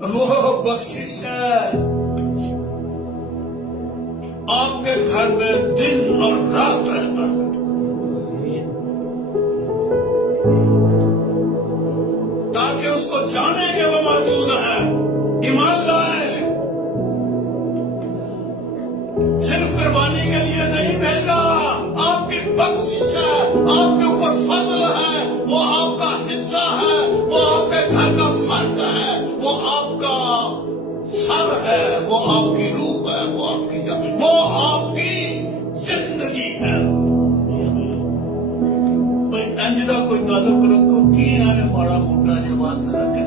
وہ بخشش ہے آپ کے گھر میں دن اور رات رہتا ہے. تاکہ اس کو جانے کہ وہ موجود ہے. ایمان لائے، صرف قربانی کے لیے نہیں بھیجا، آپ کی بخشش ہے، آپ کے اوپر فضل ہے، وہ آپ کا حصہ ہے، وہ آپ کے گھر کا فرد ہے، وہ آپ کا سر ہے، وہ آپ کی روح ہے، وہ آپ کی جان، وہ آپ کی زندگی ہے. بھائی انجدہ کوئی تعلق رکھو کی ہے ماڑا موٹا جو واسطہ رکھے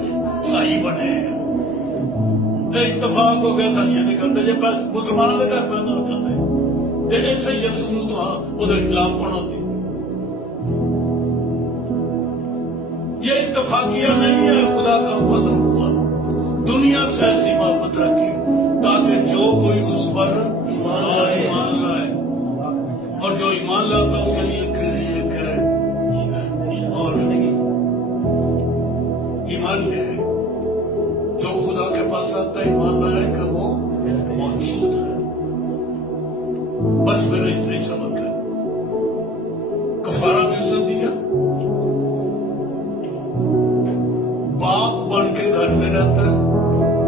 سائی بنے. اتفاق ہو گیا سائیاں نے کرتے جب بس مسلمانوں کے گھر پیدا ہو جاتے ایسے یسوع تو وہ خلاف ہونا تھی. یہ اتفاقیہ نہیں ہے، خدا کا فضل ہوا. دنیا سے ایسی محبت رکھی تاکہ جو کوئی اس پر ایمان لائے، اور جو ایمان لاتا اس کے لیے کرے. اور ایمان یہ ہے جو خدا کے پاس آتا ہے، ایمان لائے کہ وہ موجود ہے. بس میرے اتنی سمجھ ہے. کفارہ بھی اس نے دیا، باپ بن کے گھر میں رہتا ہے،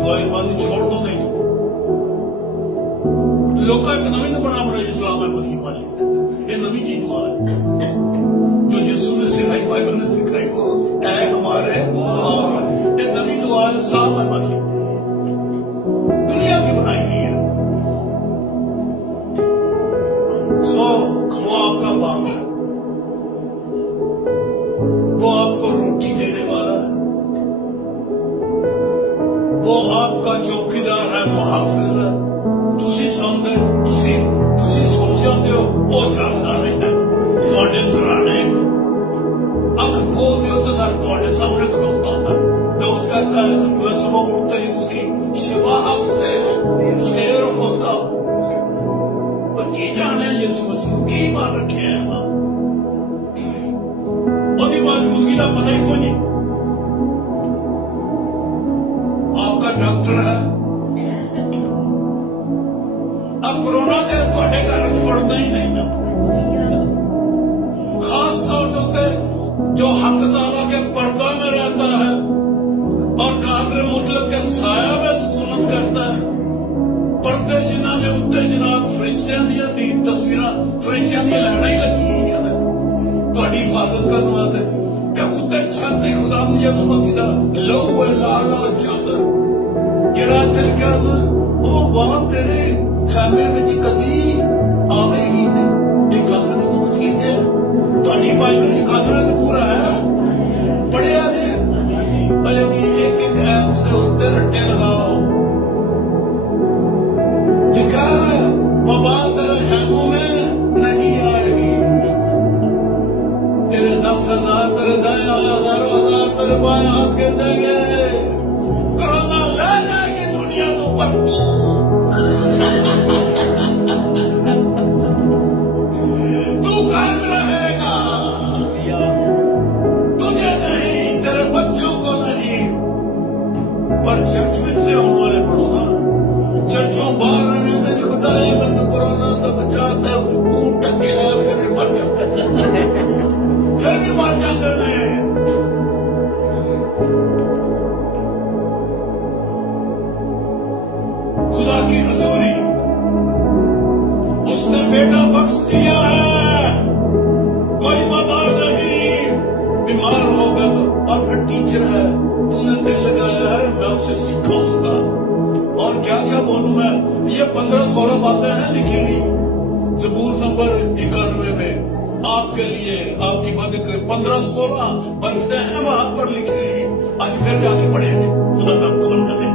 دعائی بانی چھوڑ دو نہیں. لوگ کا ایک نوی تو بنا پڑا اسلام ہے بدی والی، یہ نوی چیز دعا ہے جو یسوع نے سکھائی، بائبل نے سکھائی، وہ اے ہمارے باپ. یہ نوی دعا ہے، اسلام ہے بدی دنیا کی بنائی ہوئی ہے. سو وہ آپ کا باپ ہے، وہ آپ کو روٹی دینے والا ہے، وہ آپ کا چوکیدار ہے، محافظ ہے. تسی سوندے تسی سو جاتے ہو، وہ جاگتا رہتا ہے تھوڑے سرانے. اکھ کھول دیو تو سر تھوڑے سامنے کھلوتا ہوتا ہے. داؤد کہتا ہے میں صبح اٹھتا ہی اس کی شفاعت سے سیر ہوتا. کی جانے یسوع مسیح کی ایمان رکھے ہیں، وہ کی موجودگی کا پتہ ہی کوئی نہیں. آپ کا ڈاکٹر ہے. اب کرونا کے تھوڑے گھر پڑھنا ہی نہیں نا. خاص طور پہ جو حق تعالیٰ کے پردہ میں رہتا ہے اور قادر مطلق کے سایہ میں سنت کرتا ہے. پردے جنہاں نے اتنے جناب فرشتیاں دیا دی تصویریں، فرشتیاں دیا لہڑا ہی لگی ہوئی ہیں تھوڑی حفاظت کرنے واسطے. کہ اتنے چھاتی خدا یسوع مسیح دا لہو ہے، لال لال چادر جڑا تلکا وہ بہت تیرے خیمے وچ کدی آوے گی نہیں. یہ قدر تو پوچھ لیجیے تھوڑی بائبل وچ قدر تو پورا ہے پڑھیا جی. ایک ایک ایت دے اوتے رٹے لگاؤ. لکھا ہے وبا تیرے خیموں میں نہیں آئے گی. تیرے 10,000 تیرے دائیں، ہزاروں تیرے بائیں ہاتھ گر جائیں گے. کرونا لے جائے گی دنیا تو پر تو قائم رہے گا. تجھے نہیں، تیرے بچوں کو نہیں. پر چرچ میں اتنے ہونے والے پڑھو نا، چرچوں باہر رہنے میں خدا ہے میں تو کرونا تو بچاتا منہ ٹکے ہے پھر بھی مر جاتے پھر بھی مر جاتے نہیں. خدا کی حضوری اس نے بیٹا بخش دیا ہے، کوئی وبا نہیں. بیمار ہوگا تو اور پھر ٹیچر ہے، تو نے دل لگایا ہے میں اسے سکھاؤں گا. اور کیا کیا بولوں میں. یہ 15-16 باتیں ہیں لکھی گئی زبور نمبر 91 میں آپ کے لیے، آپ کی مدد کے 15-16 بنتے ہیں وہاں پر لکھی گئی. آج پھر جا کے پڑھیں گے. خدا کا قبول کرے.